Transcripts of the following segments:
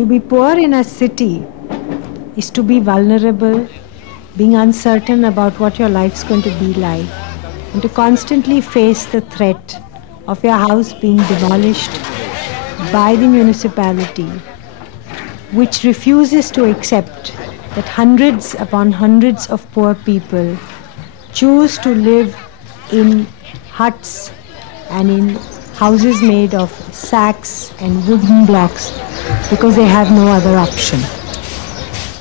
To be poor in a city is to be vulnerable, being uncertain about what your life's going to be like, and to constantly face the threat of your house being demolished by the municipality, which refuses to accept that hundreds upon hundreds of poor people choose to live in huts and in houses made of sacks and wooden blocks because they have no other option.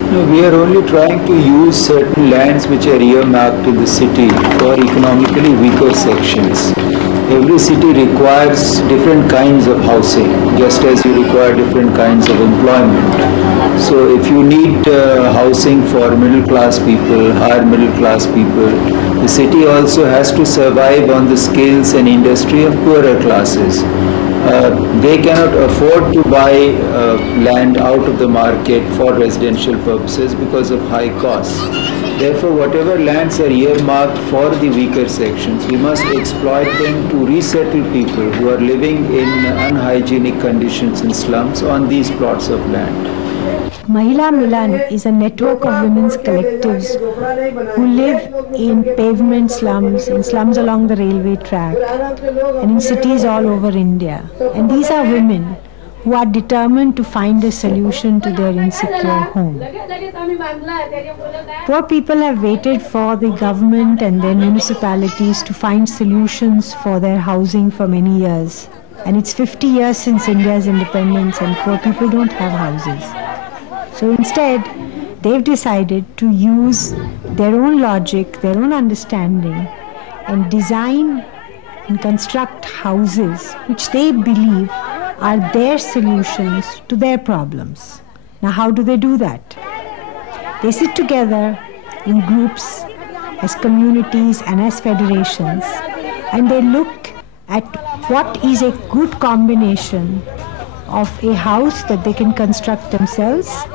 No, we are only trying to use certain lands which are earmarked in the city for economically weaker sections. Every city requires different kinds of housing, just as you require different kinds of employment. So if you need housing for middle class people, higher middle class people, the city also has to survive on the skills and industry of poorer classes. They cannot afford to buy land out of the market for residential purposes because of high costs. Therefore, whatever lands are earmarked for the weaker sections, we must exploit them to resettle people who are living in unhygienic conditions in slums on these plots of land. Mahila Milan is a network of women's collectives who live in pavement slums, in slums along the railway track, and in cities all over India. And these are women who are determined to find a solution to their insecure home. Poor people have waited for the government and their municipalities to find solutions for their housing for many years. And it's 50 years since India's independence, and poor people don't have houses. So instead, they've decided to use their own logic, their own understanding, and design and construct houses which they believe are their solutions to their problems. Now, how do they do that? They sit together in groups, as communities and as federations, and they look at what is a good combination of a house that they can construct themselves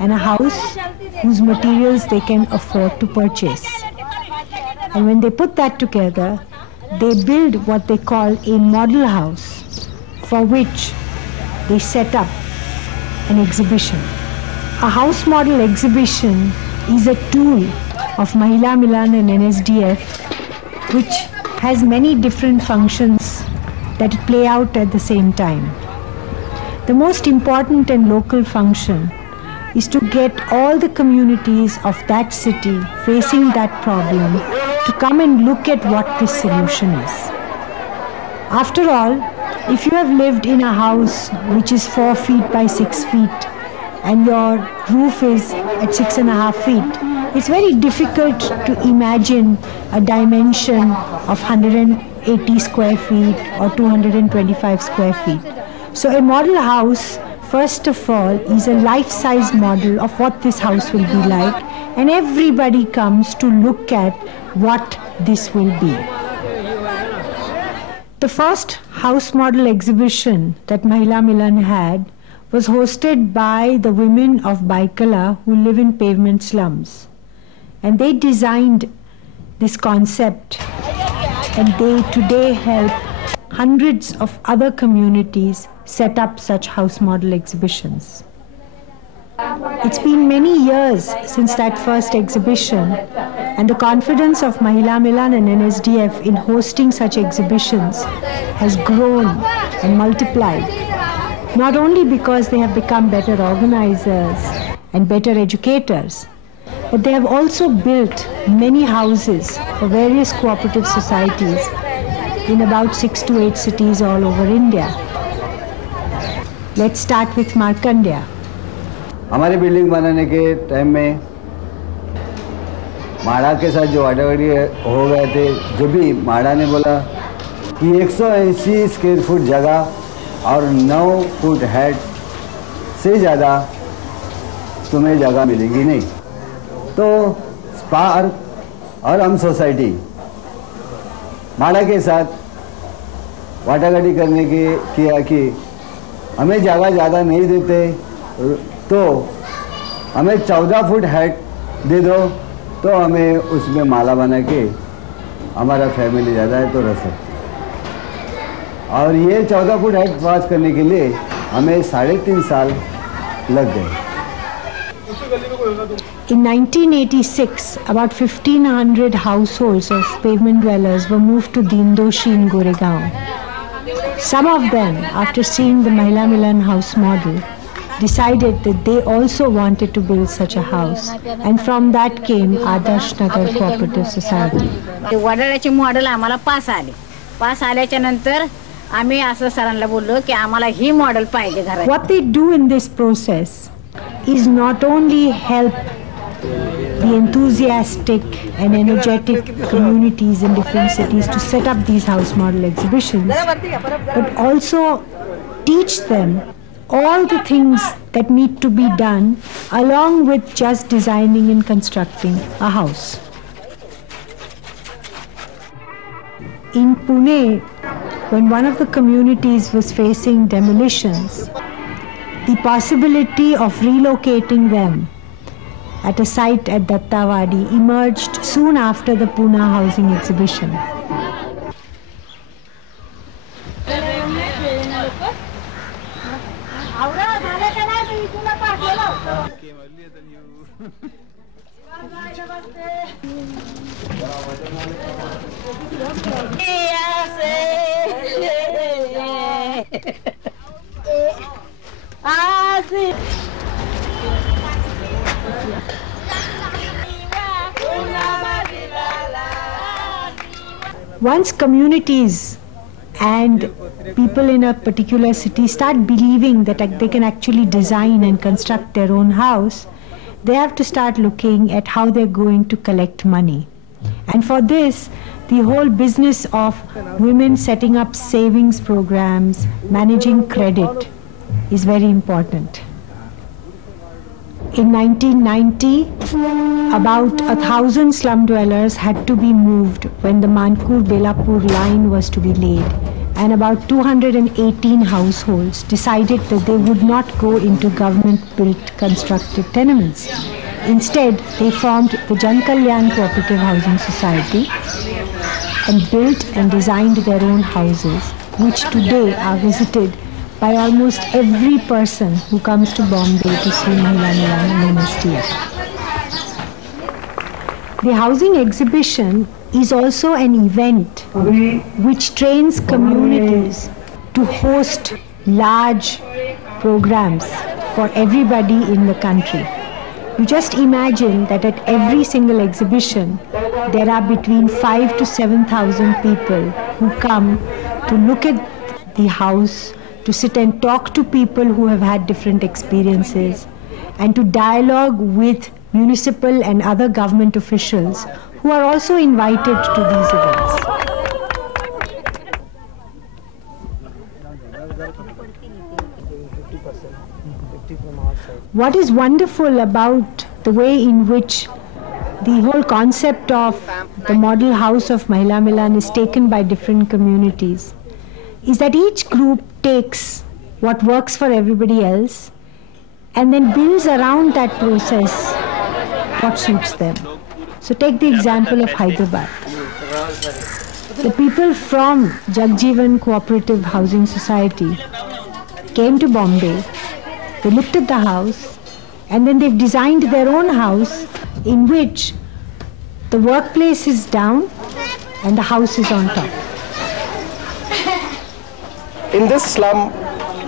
and a house whose materials they can afford to purchase. And when they put that together, they build what they call a model house, for which they set up an exhibition. A house model exhibition is a tool of Mahila Milan and NSDF, which has many different functions that play out at the same time. The most important and local function is to get all the communities of that city facing that problem to come and look at what this solution is. After all, if you have lived in a house which is 4 feet by 6 feet and your roof is at 6.5 feet, it's very difficult to imagine a dimension of 180 square feet or 225 square feet. So a model house, first of all, is a life-size model of what this house will be like, and everybody comes to look at what this will be. The first house model exhibition that Mahila Milan had was hosted by the women of Baikala who live in pavement slums. And they designed this concept, and they today help hundreds of other communities set up such house model exhibitions. It's been many years since that first exhibition, and the confidence of Mahila Milan and NSDF in hosting such exhibitions has grown and multiplied, not only because they have become better organizers and better educators, but they have also built many houses for various cooperative societies in about 6 to 8 cities all over India. Let's start with Markandeya. हमारी building बनाने के time में माड़ा के साथ जो आड़ागड़ी हो गए थे, जो भी माड़ा ने बोला कि 180 स्क्वायर फुट जगह और 9 फुट हेड से ज़्यादा तुम्हें जगह मिलेगी नहीं। तो स्पार्क और हम सोसाइटी माड़ा के साथ वाटाघाटी करने के किया कि हमें जगह ज़्यादा नहीं देते तो हमें 14 फुट हाइट दे दो, तो हमें उसमें माला बना के हमारा फैमिली ज़्यादा है तो रह सकते। और ये 14 फुट हाइट पास करने के लिए हमें 3.5 साल लग गए। In 1986, about 1,500 households of pavement dwellers were moved to Dindoshi in Goregaon. Some of them, after seeing the Mahila Milan house model, decided that they also wanted to build such a house, and from that came Adarsh Nagar Cooperative Society. वडाळ्याचे model आम्हाला पास आल्याच्या नंतर आम्ही असं सरांना बोललो की आम्हाला ही मॉडेल पाहिजे घरात. What they do in this process is not only help the enthusiastic and energetic communities in different cities to set up these house model exhibitions, but also teach them all the things that need to be done along with just designing and constructing a house. In Pune, when one of the communities was facing demolitions, the possibility of relocating them at a site at Dattawadi emerged soon after the Pune housing exhibition. Once communities and people in a particular city start believing that they can actually design and construct their own house, they have to start looking at how they're going to collect money. And for this, the whole business of women setting up savings programs, managing credit is very important. In 1990, about 1,000 slum dwellers had to be moved when the Mankur-Belapur line was to be laid, and about 218 households decided that they would not go into government-built constructed tenements. Instead, they formed the Jan Kalyan Cooperative Housing Society and built and designed their own houses, which today are visited by almost every person who comes to Bombay to see Mahila Milan and MSTF. The housing exhibition is also an event which trains communities to host large programs for everybody in the country. You just imagine that at every single exhibition, there are between 5,000 to 7,000 people who come to look at the house, to sit and talk to people who have had different experiences, and to dialogue with municipal and other government officials who are also invited to these events. What is wonderful about the way in which the whole concept of the model house of Mahila Milan is taken by different communities is that each group takes what works for everybody else and then builds around that process what suits them. So take the example of Hyderabad. The people from Jagjeevan Cooperative Housing Society came to Bombay, they looked at the house, and then they've designed their own house in which the workplace is down and the house is on top. In this slum,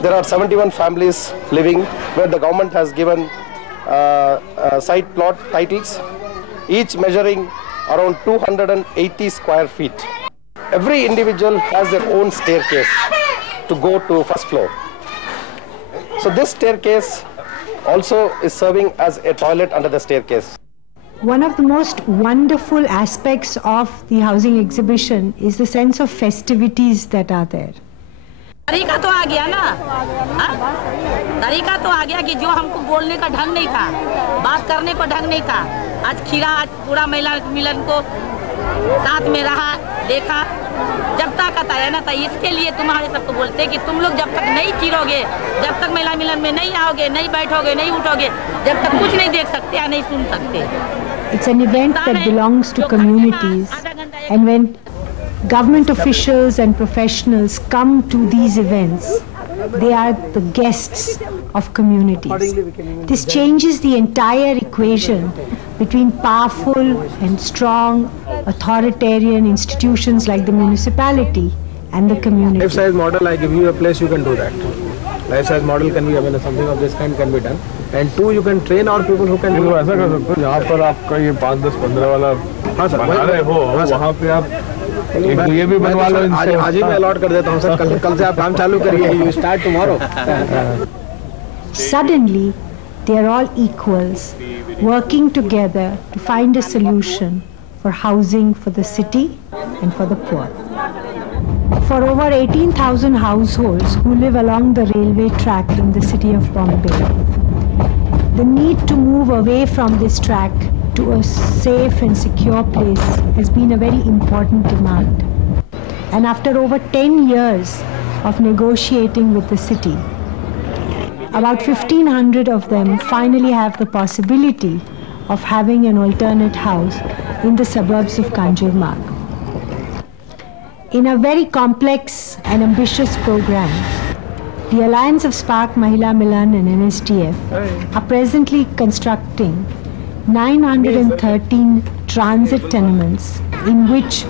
there are 71 families living where the government has given site plot titles, each measuring around 280 square feet. Every individual has their own staircase to go to first floor. So this staircase also is serving as a toilet under the staircase. One of the most wonderful aspects of the housing exhibition is the sense of festivities that are there. तरीका तो आ गया ना, तरीका तो आ गया कि जो हमको बोलने का ढंग नहीं था, बात करने को ढंग नहीं था, आज खीरा आज पूरा महिला मिलन को साथ में रहा देखा, जब ताकत आया ना, तो इसके लिए तुम्हारे सबको बोलते हैं कि तुम लोग जब तक नहीं खीरोगे, जब तक महिला मिलन में नहीं आओगे, नहीं बैठोगे, नहीं उठोगे, जब तक कुछ नहीं देख सकते या नहीं सुन सकते. It's an event that belongs to communities, and when government officials and professionals come to these events, They are the guests of communities. This changes the entire equation between powerful and strong authoritarian institutions like the municipality and the community. Life size model, I give you a place, you can do that. Life size model can be, I mean, something of this kind can be done. And two, you can train our people who can do it. ऐसा कर सकते हो जहाँ पर आपका ये 5, 10, 15 वाला बना रहे हो, वहाँ पे आप ये भी बनवा लो इनसे। आज ही मैं अलॉट कर देता हूँ सर, कल से आप काम चालू करिए, you start tomorrow. Suddenly, they are all equals, working together to find a solution for housing for the city and for the poor. For over 18,000 households who live along the railway track in the city of Bombay, the need to move away from this track to a safe and secure place has been a very important demand. And after over 10 years of negotiating with the city, about 1,500 of them finally have the possibility of having an alternate house in the suburbs of Kanjurmarg. In a very complex and ambitious program, the Alliance of Spark Mahila Milan and NSDF are presently constructing 913 transit tenements in which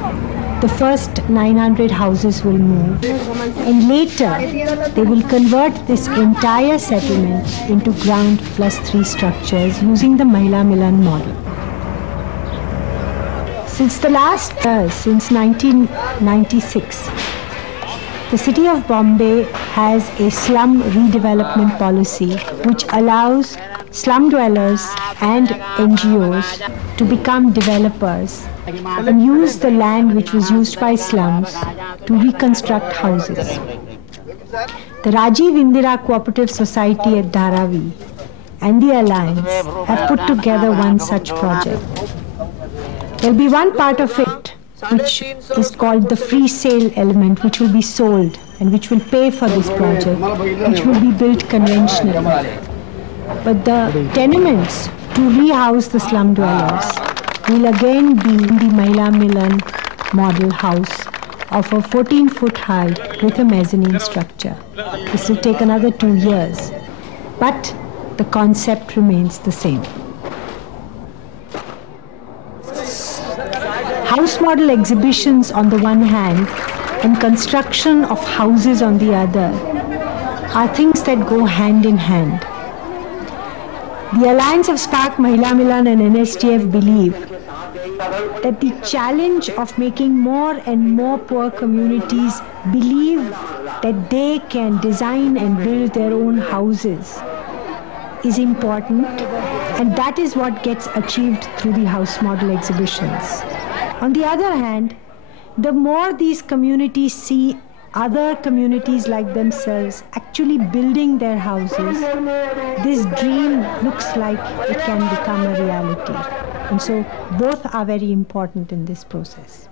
the first 900 houses will move, and later they will convert this entire settlement into ground plus 3 structures using the Mahila Milan model. Since the last year, since 1996, the city of Bombay has a slum redevelopment policy which allows slum dwellers and NGOs to become developers and use the land which was used by slums to reconstruct houses. The Rajiv Indira Cooperative Society at Dharavi and the Alliance have put together one such project. There will be one part of it which is called the free sale element, which will be sold and which will pay for this project, which will be built conventionally. But the tenements to rehouse the slum dwellers will again be the Mahila Milan model house of a 14-foot height with a mezzanine structure. This will take another 2 years, but the concept remains the same. House model exhibitions on the one hand and construction of houses on the other are things that go hand in hand. The Alliance of Spark Mahila Milan and NSDF believe that the challenge of making more and more poor communities believe that they can design and build their own houses is important, and that is what gets achieved through the house model exhibitions. On the other hand, the more these communities see other communities like themselves actually building their houses, this dream looks like it can become a reality. And so both are very important in this process.